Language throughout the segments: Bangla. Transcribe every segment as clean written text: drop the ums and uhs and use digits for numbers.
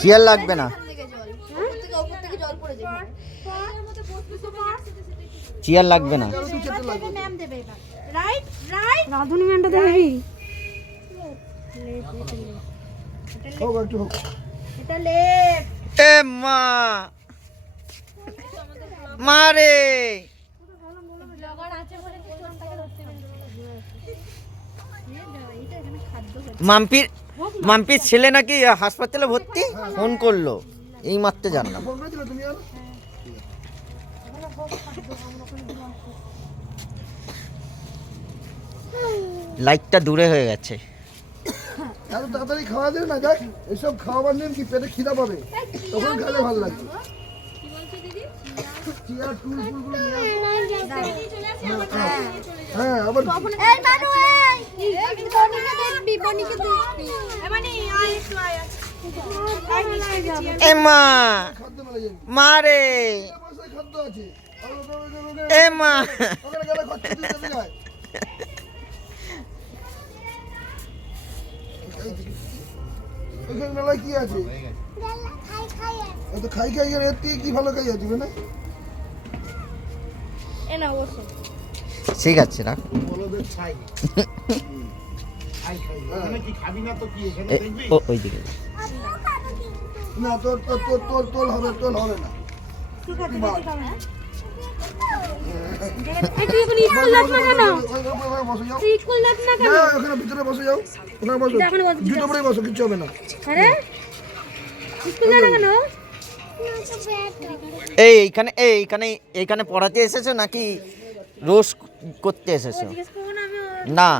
চেয়ার লাগবে না, চেয়ার লাগবে না। রাধুনি ম্যানটা দেখবি? এ মা মারে মাম্পির ছেলে নাকি হাসপাতালে ভর্তি, ফোন করলো এই মাত্র জানলাম। লাইটটা দূরে হয়ে গেছে। এত তাড়াতাড়ি খাওয়া যায় না, দেখ এসব খাওয়াবার নেই কি পেটে খিদা পাবে, তখন খেলে ভালো লাগবে। হ্যাঁ আবার এ মা মারে খাদ্য আছে, এ মা মেলায় কি আছে? খাই খাই এর থেকে কি ভালো খাই আছে না? ঠিক আছে রাখ। ওই দিকে না তোর তোর তোর তোর তোল হবে, তোল হবে না। ওখানে ভিতরে বসে যাও, ওখানে বসো, জুতো পরে বসো, কিচ্ছু হবে না। এইখানে পড়াতে এসেছো নাকি রোজ করতে এসেছো? না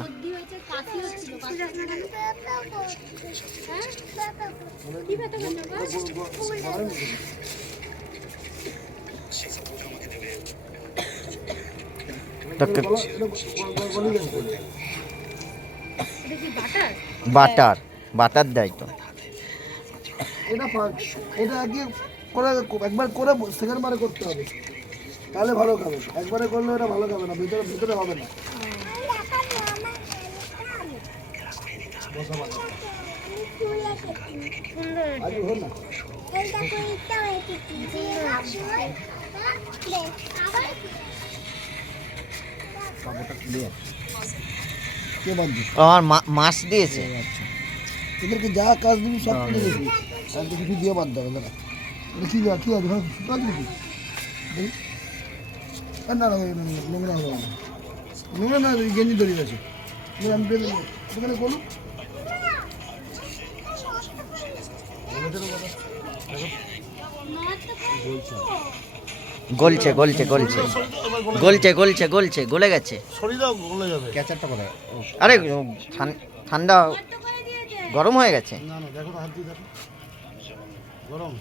বাটার বাটার দেয় তো। এটা আগে করে একবার করে সেকেন্ড বারে করতে হবে, তাহলে ভালো খাবে। একবারে করলে এটা ভালো খাবে না, ভিতরে ভিতরে হবে না। আমার মাছ দিয়েছে। এদেরকে যা কাজ দিবি সব করে দিবি, আর কিছু দিয়ে বাদ দেবে না। কি কি আছে না নোংরা হবে না, নোংরা না গেঞ্জি ধরে আছে সেখানে বলুন। গলছে গলছে গলছে গলছে গলছে গলছে গলে গেছে। আরে ঠান্ডা গরম হয়ে গেছে। গরম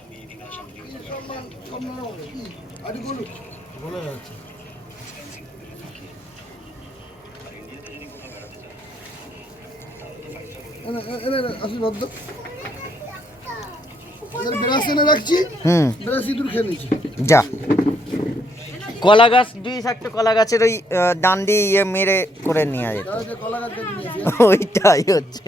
আসি ভদ্র ব্রাশ এনে রাখছি, ব্রাশ ইঁদুর খেয়ে নিচ্ছি। যা কলা গাছ 2-4টা কলা গাছের ওই ডান দিয়ে ইয়ে মেরে করে নিয়ে যেত, ওইটাই হচ্ছে।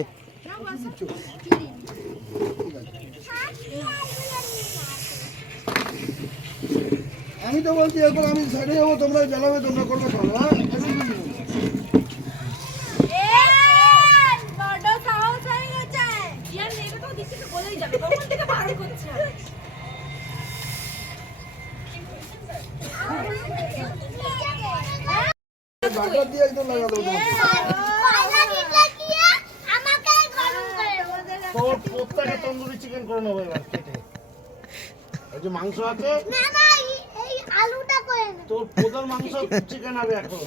আমি তো বলছি এরপর আমি সাইডে যাবো, তোমরা জ্বালাবে, তোমরা করবে খাওয়া। তন্দুরি চিকেন করে নেবো এবার কেটে, এই যে মাংস আছে তোর পোদার মাংস চিকেন হবে এখন।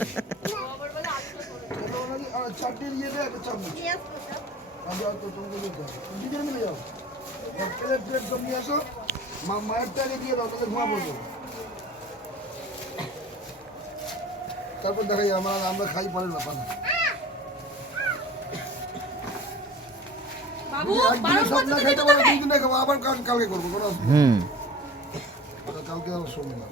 চারটে নিয়ে দে, একটা চামচ মিলে যাও, প্লেট প্লেট সব নিয়ে আসো, মায়েরটাকে দিয়ে দাও, তাহলে ধোঁয়া পড়বে। তারপর দেখাই আমরা খাই পরের ব্যাপার। সব না খাইতে পারো, 2 দিনে খাবো, আবার কালকে করবো, কোনো কালকে আর সময় না।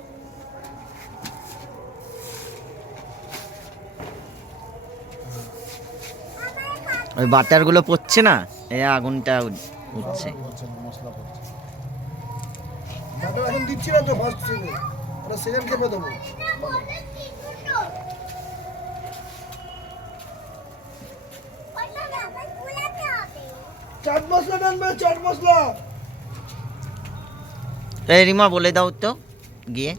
ওই বাটারগুলো পড়ছে না, এই আগুনটা উঠছে। মশলা পড়ছে। বাটার এখন দিচ্ছি না তো, ফার্স্ট সেকেন্ড, ওটা সেকেন্ড খেপে দেবো। চাট মশলা আনবে, চাট মশলা। এই রিমা বলে দাও তো গিয়ে।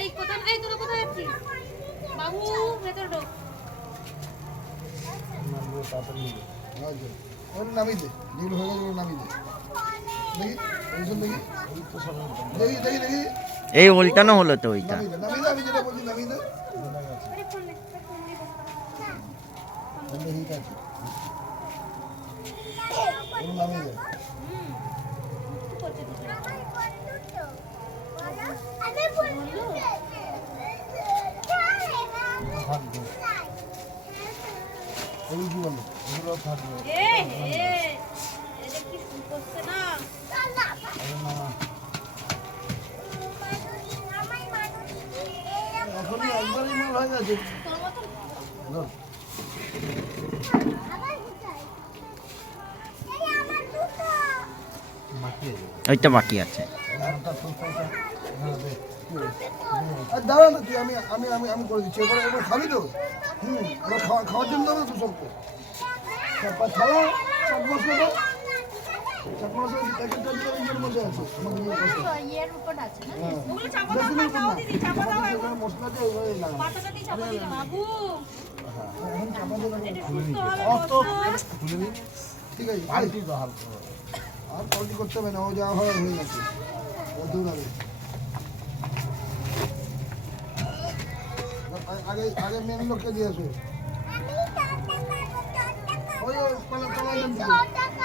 এই কোথায়, এই তোরা কোথায় যাচ্ছিস? বাবু ভেতর ঢোক। নামিয়ে দে, যেগুলো হয়ে গেছে নামিয়ে দে। দেখি, দেখি, দেখি, দেখি, এই উল্টানো হলো তো ওইটা। নামিয়ে দে, নামিয়ে দে, আমি যেটা বলছি নামিয়ে দে। ঠিক আছে, নামিয়ে দে। এই কি বলো, এগুলো থাকবে। এটা কি শুরু করছে না? এখনই একবারই মাল হয়ে গেছে। ধর। ওইটা বাকি আছে। আর দাঁড়া না তুই, আমি আমি আমি আমি করে দিচ্ছি। এবার এবার খাবি তো? এবার খাওয়ার জন্য দেবো তো সবকে। খাওয়া চাট মশলা দাও, চাট মশলা প্যাকেটটা দিয়ে ইঞ্জের মধ্যে আছে। ইয়ের উপর আছে না? হ্যাঁ, ওগুলো চাপা বেশি দাও, না, দাও দিদি, চাপা দাও। মশলা দিয়ে ওইভাবে লাগানো। পাতাটা দিয়ে চাপা দিও বাবু। এখন চাপা দিয়ে লাগানো। এটা সুস্থ হবে অত বস্তা। খুলে দিই। ঠিক আছে, পাল্টি তো হালকা। আর পাল্টি করতে হবে না, ও যা হয় হয়ে গেছে। ও দৌড়াবে। আগে আগে মেন লোককে দিয়ে আসো। ওই কলা কলা এখান থেকে,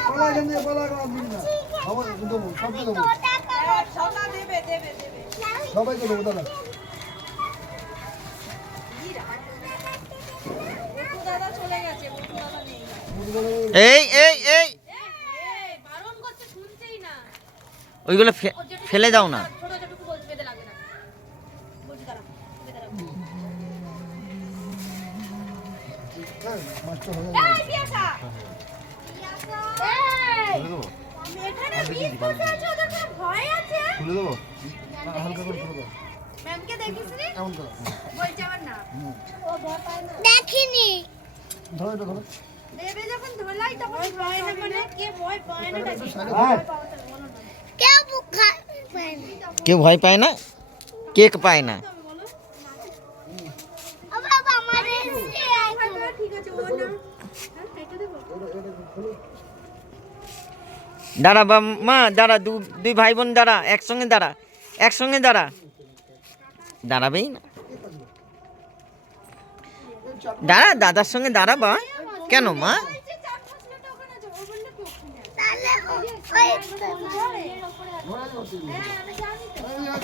কলা এখান থেকে, কলা এখন আসবি না। আবার দেবো, সবকে দেবো, ছটা দেবে, দেবে, দেবে। সবাইকে দেবো দাদা। বটু দাদা চলে গেছে, বটু দাদা নেই। এই এই এই এই বারণ করছে, শুনছেই না। ওইগুলো ফেলে দাও না। ছোট ছোটটুকু বলতে বেঁধে লাগে না। বলছি দাঁড়া, বেঁধে রাখো। হ্যাঁ, মাছটা হয়ে এই গেছে। পিয়াসা, এই এখানে বিষ বসে আছে, ওদের কোনো ভয় আছে? খুলে দেবো, হালকা করে খুলে দেবো। ম্যামকে দেখিস নি? এমন করো। বলছে আমার না। হুম। ও ভয় পায় না। দেখিনি। ধরো এটা ধরো। দেবে যখন ধরলাই তখন ভয় না, মানে কে ভয় পায় না নাকি? হ্যাঁ। কেউ পায় না। কেউ ভয় পায় না, কেক পায় না। ঠিক আছে, ও না। হ্যাঁ, এটা দেবো। দাঁড়া মা, দাঁড়া, দুই ভাই বোন দাঁড়া, একসঙ্গে দাঁড়া, একসঙ্গে দাঁড়া। দাঁড়াবেই না, দাঁড়া, দাদার সঙ্গে দাঁড়া বা। কেন মা?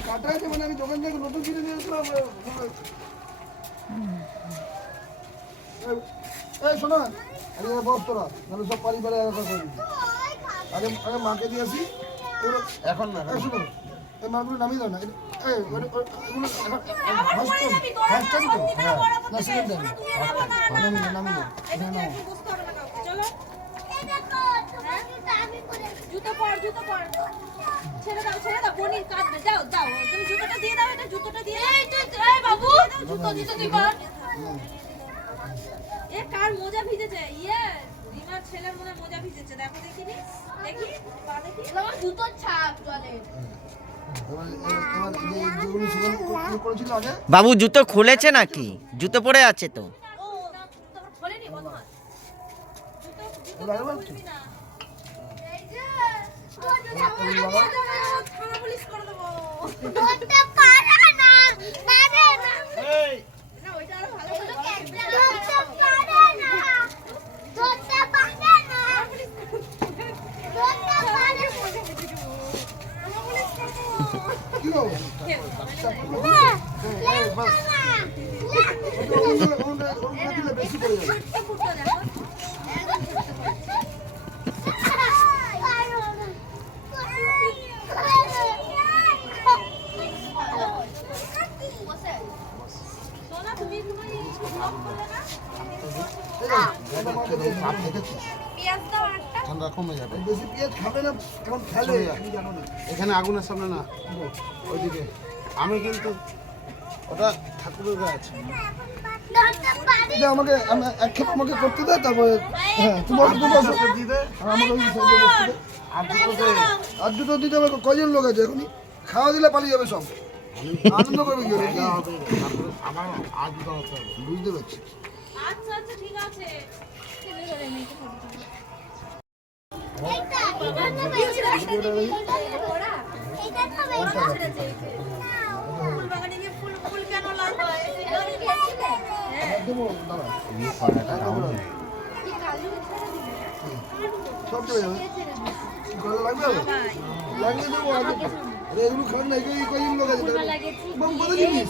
কাটা আছে মানে আমি দোকান থেকে নতুন কিনে নিয়ে এসেছিলাম। এই শোনো, আরে বস তোরা, নাহলে সব পরিবারে একা করে দিবি। আগে আগে মাকে দিয়ে আসি, এখন না। শোনো, এই মাগুলো নামিয়ে দাও না। এই এগুলো ফার্স্ট টাইম তো? হ্যাঁ, না সেকেন্ড টাইম। নামিয়ে দাও, নামিয়ে দাও। এখানে নাও। জুতো পর, জুতো পর। ছেড়ে দাও, ছেড়ে দাও, বনি কাটবে। দাও, দাও, তুমি জুতোটা দিয়ে দাও, এটা জুতোটা দিয়ে দাও। এই বাবু, জুতো দিতে দিবার। এ কার মোজা ভিজেছে? ইয়ে রিমার ছেলের মনে মোজা ভিজেছে, দেখো দেখিনি, দেখি পা দেখি। আমার জুতোর ছাপ জলে। এবার যেগুলো সেখানে করেছিল আগে, বাবু জুতো খুলেছে নাকি? জুতো পরে আছে তো। ও জুতো খোলেনি বদমাস। জুতো এবার এবার খুলবি না। এই যে থানা পুলিশ করে দেবো। ধরতে পারে না, পারে না। না ওইটা আরো ভালো করে ধরতে পারে না, ধরতে পারে না, ধরতে পারে না। কি হবে? বেশি করে যাবে। সোনা তুমি ঠান্ডা কমে যাবে। বেশি পেঁয়াজ খাবে না, কেমন খেলে আমি জানো না। এখানে আগুনের সামনে না, ওইদিকে। আমি কিন্তু ওটা ঠাকুরের গাছ। এটা আমাকে এক খেপ আমাকে করতে দেয়, তারপরে হ্যাঁ তুমি বসো দিতে আর আমাকে ওই সাইডে বসতে দে। আর দুটো দে। আর দুটো দিতে হবে। কয়জন লোক আছে এখনই? খাওয়া দিলে পালিয়ে যাবে সব, আনন্দ করবে কি নাকি? তারপরে আবার আর দুটো হতে হবে। বুঝতে পারছি। আচ্ছা আচ্ছা ঠিক আছে ফুল বাগানে গিয়ে ফুল ফুল কেন লাগবে দেবো, দাঁড়া। সব চলে যাবে। গলা লাগবে আবার? লাগলে দেবো আগে। আরে এগুলো খান না, এগুলো কয়জন লোক আছে? বাবু কত জিনিস?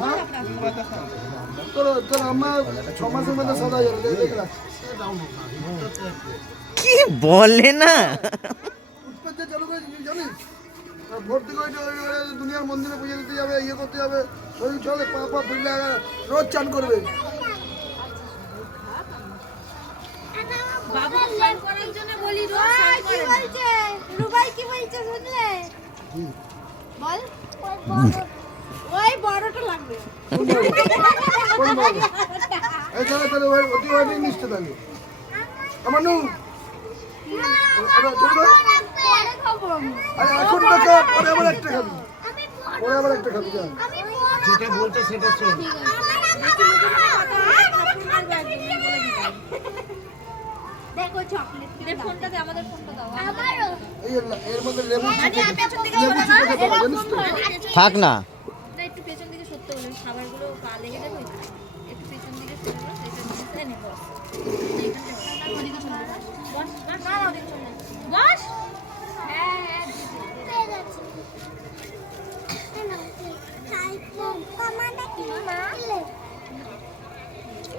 হ্যাঁ? তোর আমার 6 মাসের মধ্যে সাদা হয়ে যাবে, দেখে রাখ। কি বলে না উৎপত্তি চালু করে জানিস? আর ভোর থেকে দুনিয়ার মন্দিরে পুজো দিতে যাবে, ইয়ে করতে যাবে, শরীর চলে পা পা ফুললে রোজ চান করবে। বাবু স্নান করার জন্য বলি রোজ স্নান করে না। রুবাই কি বলছে শুনলে? কি? বল। ওই বড়টা লাগবে কোন বাবু? এই তাহলে ওই অতি ওই নিচে তাহলে আমার নু আরে চলবে। পরে খাবো আমি। আরে এখন টাকা পরে আবার একটা খাবি, আমি পরে আবার একটা খাবি যা। আমি যেটা বলছে সেটা শোন। দেখো চকলেট দে ফোনটা দে আমাদের ফোনটা দাও আমারও এই এর মধ্যে লেবু চিপে পেছন দিকে লেবু চিপে খেতে পারো, জানিস তো? থাক না না একটু পেছন দিকে সরতে বলে খাবারগুলো পা লেগে যাবে একটু পেছন দিকে সরে বস পেছন দিকে নে বস ওদিকে চলে বস বস না ওদিকে চলে বস হ্যাঁ পেয়ে গেছি। কি মা?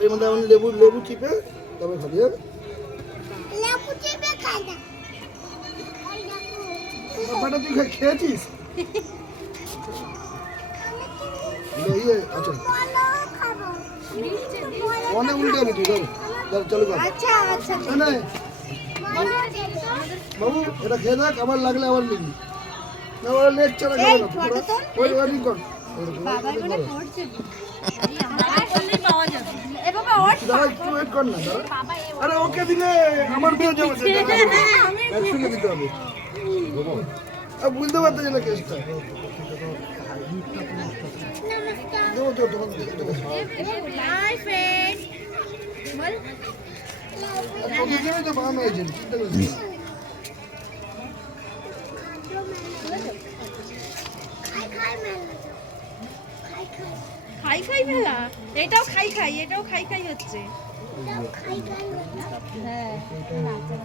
এর মধ্যে আমি লেবু চিপে তবে খাবি। হ্যাঁ লেবু চিপে খাই না। ব্যাপারটা তুই খেয়েছিস? ইয়ে আচ্ছা বলো খাবো। অনেক উল্টে আমি ঠিক আছে চলো কর। আচ্ছা আচ্ছা না বাবু এটা খেয়ে দেখ, আবার লাগলে আবার নিবি না, ওরা লেট চলে গেল না ওই ওয়ারিং কর। বাবা মানে পড়ছে। বাবা বললেই পাওয়া যাবে এ বাবা ওঠ। দাঁড়া একটু ওয়েট কর না, দাঁড়া। আরে ওকে দিলে আমার পেয়ে যাবে সেটা। একসঙ্গে দিতে হবে। বুঝতে পারতেছি না কেসটা। দেবো তো তোমার হাই ফ্রেন্ড বল তোদের জন্যই তো বানানো হয়েছে, চিন্তা করিস না। খাই খাই মেলা এটাও খাই খাই এটাও খাই খাই হচ্ছে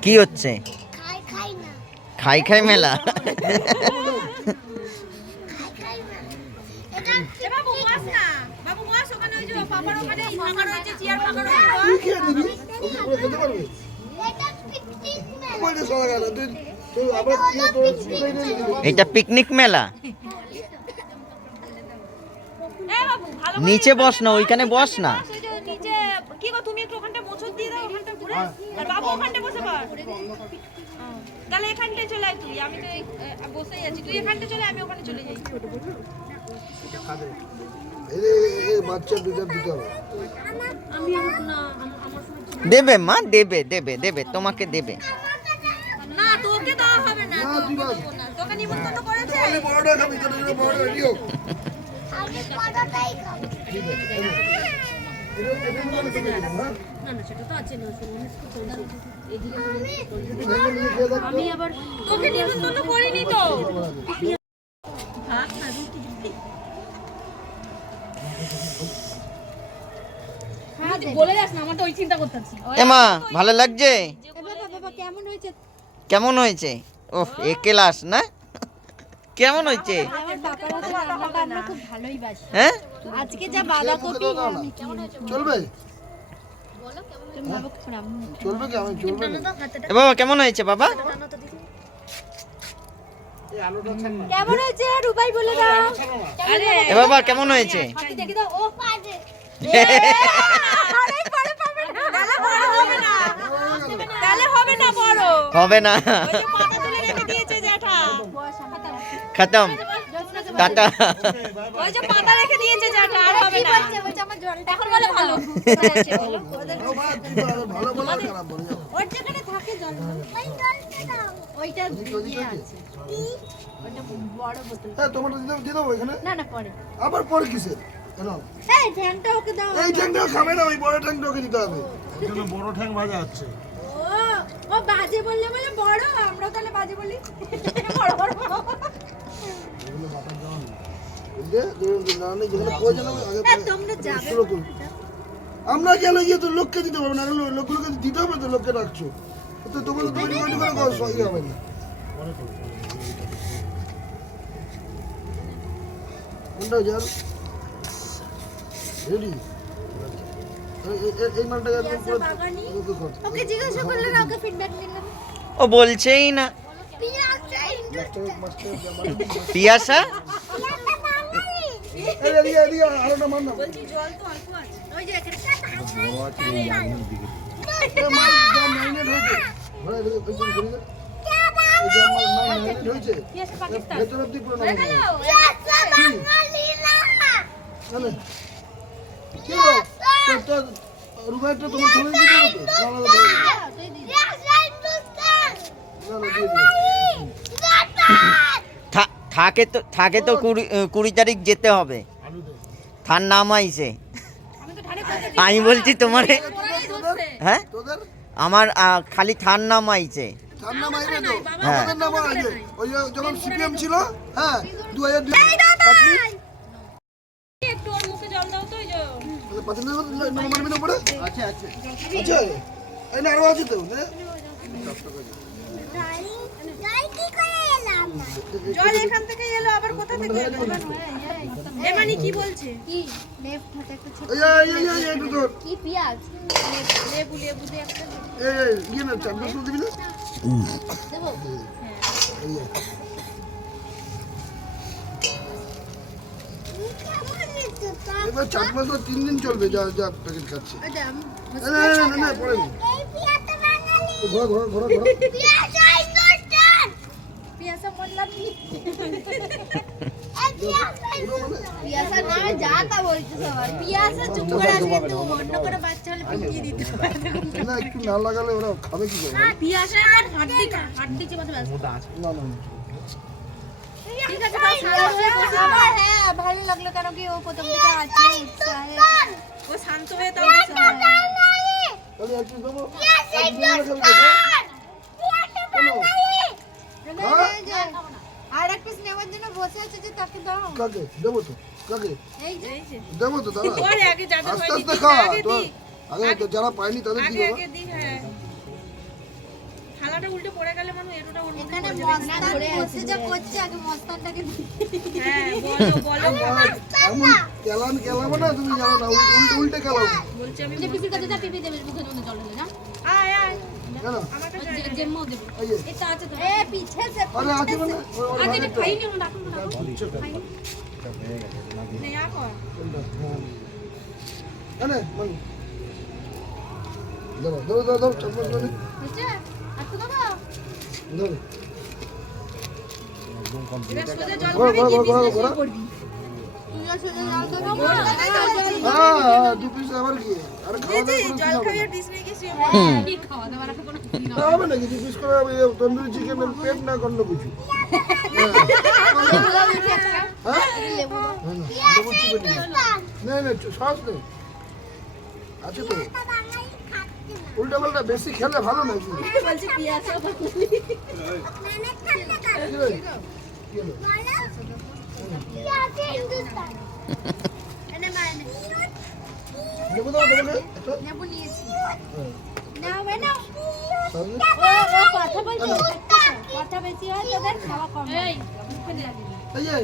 কি হচ্ছে খাই খাই না। খাই খাই মেলা খাই না। এটা এ বাবু বস না বাবু বস ওখানে ওই যে পাপার ওখানে ফাঁকা রয়েছে চেয়ার ফাঁকা রয়েছে তুই খেয়ে দিবি, ওকে পুরো খেতে পারবি? এটা পিকনিক মেলা। বলতে শোনা গেল তুই আবার কি তোর সেটাই নিয়ে নিবি। এটা পিকনিক মেলা এ বাবু ভালো করে নিচে বস না ওইখানে বস না ওই যে নিচে কি গো তুমি একটু ওখানটা মোচড় দিয়ে দাও ওখানটা ঘুরে আর বাবু ওখানটা বসে পড় তাহলে এখানটায় চলে আয় তুই আমি তো বসেই আছি তুই এখানটা চলে আমি ওখানে চলে যাই এই বাচ্চা দুটো দিতে হবে। আমি না দেবে মা দেবে দেবে দেবে তোমাকে দেবে না তোকে দেওয়া হবে না না তুই বল, তোকে নিমন্ত্রণ করেছে আমি বড়টা খাবি, তোর জন্য বড়টা রেডি হোক। আমি পরোটাই খাবো। এটা আমি তোকে দেবো, হ্যাঁ? না না সেটা তো আছে না ভেঙে নিয়ে খেয়ে দেখ তো। আমি আবার তোকে নিমন্ত্রণ করিনি তো ভাত না রুটি বলে যাস না আমার তো ওই চিন্তা করতেছি এমা ভালো লাগছে বাবা বাবা কেমন হয়েছে? কেমন হয়েছে ওহ এ ক্লাস না কেমন হয়েছে আমার পাপার হাতে রান্নাটা আমরা খুব ভালোই বাসি। হ্যাঁ আজকে যা বাঁধাকপি আমি চলবে তুমি বাবা রান্না চলবে কি? আমি চলবে না। এ বাবা কেমন হয়েছে বাবা এই আলুটা ছাড় না। কেমন হয়েছে রুবাই বলে দাও আরে এ বাবা কেমন হয়েছে? হাতি দেখি দাও ও পারে আরে পরে পাবে না তাহলে বড় হবে না তাহলে হবে না বড় হবে না। ওই যে পাতা তুলে রেখে দিয়েছে জ্যাঠা খতম, টাটা। ওই যে পাতা রেখে দিয়েছে জ্যাঠা আর হবে না এখন বলে ভালো ও মা, কি বলে, ভালো বলে আর খারাপ বলে যাও। ওর যেখানে থাকে জল ওই জলটা দাও ওইটা ওদিকে, ওদিকে আছে। ওটা বড় বোতল হ্যাঁ, টমেটো দিয়ে দেবো এখানে। না না পরে আবার পরে কিসের? কেন? এই ঠ্যাংটা ওকে দাও এই ট্যাংটা খাবে না, ওই বড় ট্যাংটা ওকে দিতে হবে। এখানে বড় ঠ্যাং ভাজা হচ্ছে। ও বাজে বললে বলে বড় আমরা তাহলে বাজে বলি বড় বড় এগুলো বাটার দেওয়া না। বুঝলে? না, না, যেখানে প্রয়োজন হবে আগে তোমরা যাবে শুরু করুন। আমরা গেলে গিয়ে তো লোককে দিতে পারবো না, লোকগুলোকে দিতে হবে তো, লোককে রাখছো তো, তোমাদের তৈরি করে সহি হবে না। কোনটা যার রেডি? এই মালটা একদম পুরো ওকে কর। ওকে জিজ্ঞাসা করলে না ওকে ফিডব্যাক নিলাম ও বলছেই না। পিয়াসা এদিকে আরোটা মার না। বলছি জল তো অল্প আছে ওই যে এখানে এ মাল জাম ম্যারিনেট হয়েছে। ঘরে ওই যে ঘুরে যা। এই জাম মাল ম্যারিনেট হয়েছে। পিয়াসা পাকিস্তান ভেতর অব্দি পুরো নরম হয়ে গেছে। জানে? কি গো? তো রুবাইটা তোমার ছবি দিতে হবে তো? না, না, দিয়ে দিও। না, না, দিয়ে দিও। থাকে তো 20 তারিখ যেতে হবে। আলু দে। থার নাম আইছে। আমি তো ধারে করতে আমি বলছি তোমার হ্যাঁ তোদের আমার খালি থার নাম আইছে। তার নাম আইবে তো? হ্যাঁ। আমাদের নাম আইবে। ওই যে যখন সিপিএম ছিল, হ্যাঁ, 2002 আপনি একটু ওর মুখে জল দাও তো ওই যে পছন্দ মারবি না পড়ে? আছে আছে। আছে? এই না, আরো আছে তো, হ্যাঁ? জল এখান থেকে এলো আবার কোথা থেকে এলো এ মানে কি বলছে কি লেফট হাতে একটা ছোট এই, একটু ধর। কি পেঁয়াজ লেবু লেবু দিয়ে একটা এই, ইয়ে না, চার পাঁচশো দিবি না? দেবো এই যে। এবার চার পাঁচ 3 দিন চলবে, যা যা প্যাকেট খাচ্ছে। ওটা আমি না, পড়ে নি। ঘোরা। পিয়াসা বললাম কি পুরো মানে পিয়াসা না যা তা বলছে সবাই পিয়াসা চুপ করে আসবে কিন্তু অন্য করে বাচ্চা হলে পিটিয়ে দিতে পারে না, একটু না লাগালে ওরা খাবে কি করে? পিয়াসা আর হাড্ডি চেপাতে ব্যস্ত না, ঠিক আছে তাও শান্ত হয়ে বসে আমার হ্যাঁ ভালো লাগলো কারণ কি ও প্রথম থেকে আছে উৎসাহে ও শান্ত হয়ে তাও বসে তাহলে একটু দেবো। কেন? আর এক পিস নেওয়ার জন্য বসে আছে যে তাকে দাও কাকে দেবো তো? কাকে এই যে এই যে দেবো তো? দাঁড়া, ওরে আগে যাদের আস্তে হয়নি আস্তে দিক, খা। আগে তো দিক। আগে তো যারা পায়নি তাদের কি আগে দেবো? আগে দিক হ্যাঁ থালাটা উল্টে পড়ে গেলে মানুষ এটোটা ওর মধ্যে এখানে পড়ে যাবে। মস্তান বসে যা করছে আগে মস্তানটাকে হ্যাঁ বলো এমন কেলাবো না, তুমি জানো না, উল্টে কেলাবো। বলছি আমি পিপির কাছে যা পিপি দেবে মুখের মধ্যে জল ঢেলে না আয় কেন? আমার কাছে জেম্মো দেবে এই যে, এটা আছে তো এ পিছে সে আরে আছে মানে ওর আগে ভাগেরটা। খাইনি আমরা রাখুন না নেয়া কর কোনটা? হ্যাঁ। মানে দাও, চামচ মানে হচ্ছে আর তো দাও ধরো। এবার সোজা জল ঘোরা, খাবি কি ঘোরা, business ঘোরা। করবি তুই আসলে জল তো দাও হ্যাঁ, 2 পিস আবার কি? আরে খাওয়া জি দাওয়া জল খাবি আর ডিশ নিয়ে গেছি কি খাওয়া দাওয়ার আর কোনো কিছু না না হবে নাকি? 2 পিস করে তন্দুরি চিকেনের পেট না করলে কিছু। হ্যাঁ? লেবু দাও হ্যাঁ না, লেবু চিপে দিবি। না, সস নেই। আছে তো। উল্টা পাল্টা বেশি খেলে ভালো নাকি? বলছি পিয়াসা কি রে? কি হলো? এনে মানে লেবু দাও, দেবো না? একটা? লেবু নিয়েছি হ্যাঁ। নাও নাও সস নেই? ও কথা বলছো কথা বেশি হয় তোদের খাওয়া কম এই মুখে দে এই যে,